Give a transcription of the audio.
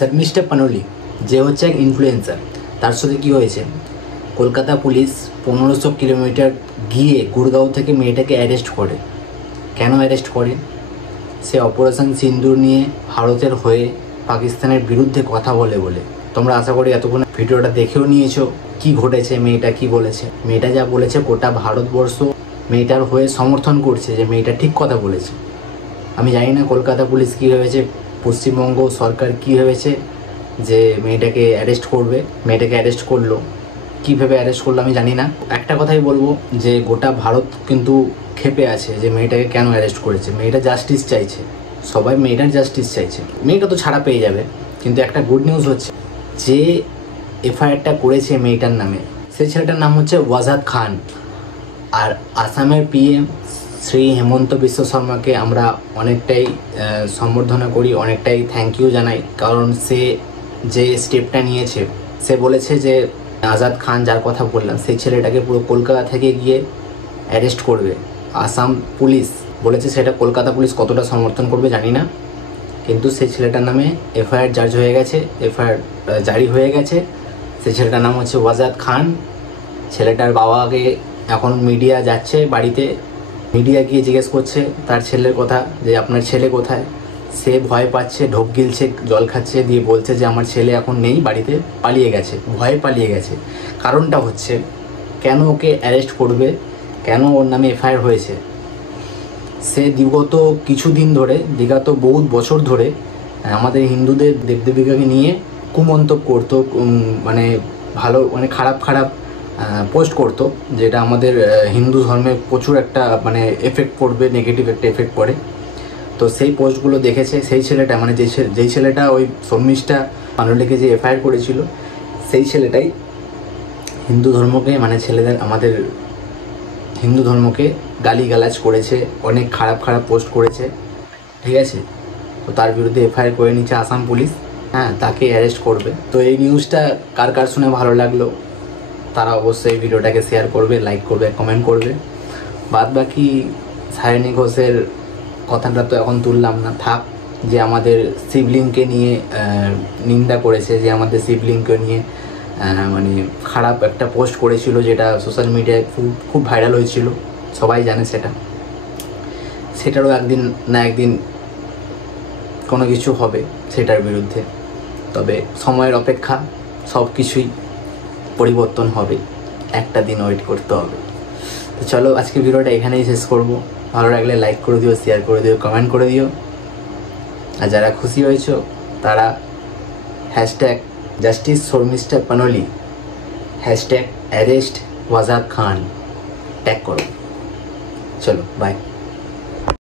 শর্মিষ্ঠা পানোলি যে হচ্ছে এক ইনফ্লুয়েন্সার, তার সাথে কী হয়েছে, কলকাতা পুলিশ 1500 কিলোমিটার গিয়ে গুড়গাঁও থেকে মেয়েটাকে অ্যারেস্ট করে। কেন অ্যারেস্ট করে? সে অপারেশন সিন্দুর নিয়ে ভারতের হয়ে পাকিস্তানের বিরুদ্ধে কথা বলে। তোমরা আশা করি এতক্ষণ ভিডিওটা দেখেও নিয়েছো কি ঘটেছে, মেয়েটা কি বলেছে। মেয়েটা যা বলেছে গোটা ভারতবর্ষ মেয়েটার হয়ে সমর্থন করছে যে মেয়েটা ঠিক কথা বলেছে। আমি জানি না কলকাতা পুলিশ কী ভেবেছে, পশ্চিমবঙ্গ সরকার কী ভেবেছে যে মেয়েটাকে অ্যারেস্ট করবে। মেয়েটাকে অ্যারেস্ট করলো, কীভাবে অ্যারেস্ট করলো আমি জানি না। একটা কথাই বলবো যে গোটা ভারত কিন্তু ক্ষেপে আছে যে মেয়েটাকে কেন অ্যারেস্ট করেছে। মেয়েটা জাস্টিস চাইছে, সবাই মেয়েটার জাস্টিস চাইছে। মেয়েটা তো ছাড়া পেয়ে যাবে, কিন্তু একটা গুড নিউজ হচ্ছে যে এফআইআরটা করেছে মেয়েটার নামে, সেই ছেলেটার নাম হচ্ছে ওয়াজাদ খান। আর আসামের পিএম শ্রী হেমন্ত বিশ্ব শর্মাকে আমরা অনেকটাই সম্বর্ধনা করি, অনেকটাই থ্যাংক ইউ জানাই। কারণ সে যে স্টেপটা নিয়েছে, সে বলেছে যে আজাদ খান যার কথা বললাম সেই ছেলেটাকে পুরো কলকাতা থেকে গিয়ে অ্যারেস্ট করবে। আসাম পুলিশ বলেছে, সেটা কলকাতা পুলিশ কতটা সমর্থন করবে জানি না, কিন্তু সেই ছেলেটার নামে এফআইআর জারি হয়ে গেছে। সেই ছেলেটার নাম হচ্ছে ওয়াজাদ খান। ছেলেটার বাবাকে এখন মিডিয়া যাচ্ছে বাড়িতে, মিডিয়া গিয়ে জিজ্ঞেস করছে তার ছেলের কথা যে আপনার ছেলে কোথায়। সে ভয় পাচ্ছে, ঢোক গিলছে, জল খাচ্ছে, দিয়ে বলছে যে আমার ছেলে এখন নেই বাড়িতে, পালিয়ে গেছে, ভয়ে পালিয়ে গেছে। কারণটা হচ্ছে কেন ওকে অ্যারেস্ট করবে, কেন ওর নামে এফআইআর হয়েছে। সে বিগত কিছুদিন ধরে, বিগত বহুত বছর ধরে আমাদের হিন্দুদের দেবদেবিকাকে নিয়ে কুমন্তব্য করতো, মানে খারাপ পোস্ট করতো, যেটা আমাদের হিন্দু ধর্মে প্রচুর একটা এফেক্ট পড়বে, নেগেটিভ একটা এফেক্ট পড়ে। তো সেই পোস্টগুলো দেখেছে সেই ছেলেটা, যেই ছেলেটা ওই শর্মিষ্ঠা পানোলিকে যে এফআইআর করেছিল, সেই ছেলেটাই হিন্দু ধর্মকে আমাদের হিন্দু ধর্মকে গালিগালাজ করেছে, অনেক খারাপ পোস্ট করেছে, ঠিক আছে। তো তার বিরুদ্ধে এফআইআর করে নিচ্ছে আসাম পুলিশ, হ্যাঁ, তাকে অ্যারেস্ট করবে। তো এই নিউজটা কার শুনে ভালো লাগলো তারা অবশ্যই ভিডিওটাকে শেয়ার করবে, লাইক করবে, কমেন্ট করবে। বাদ বাকি সায়নী ঘোষের কথাটা তো এখন তুললাম না, থাক। যে আমাদের শিবলিংকে নিয়ে নিন্দা করেছে, যে আমাদের শিবলিংকে নিয়ে খারাপ একটা পোস্ট করেছিল, যেটা সোশ্যাল মিডিয়ায় খুব ভাইরাল হয়েছিল, সবাই জানে সেটারও একদিন না একদিন কোনো কিছু হবে সেটার বিরুদ্ধে। তবে সময়ের অপেক্ষা, সব কিছুই পরিবর্তন হবে, একটা দিন ওয়েট করতে হবে। তো চলো আজকে ভিডিওটা এখানেই শেষ করব। ভালো লাগলে লাইক করে দিও, শেয়ার করে দিও, কমেন্ট করে দিও। আর যারা খুশি হয়েছো তারা #জাস্টিস শর্মিষ্ঠা পানোলি, #অ্যারেস্ট ওয়াজাদ খান ট্যাগ করো। চলো বাই।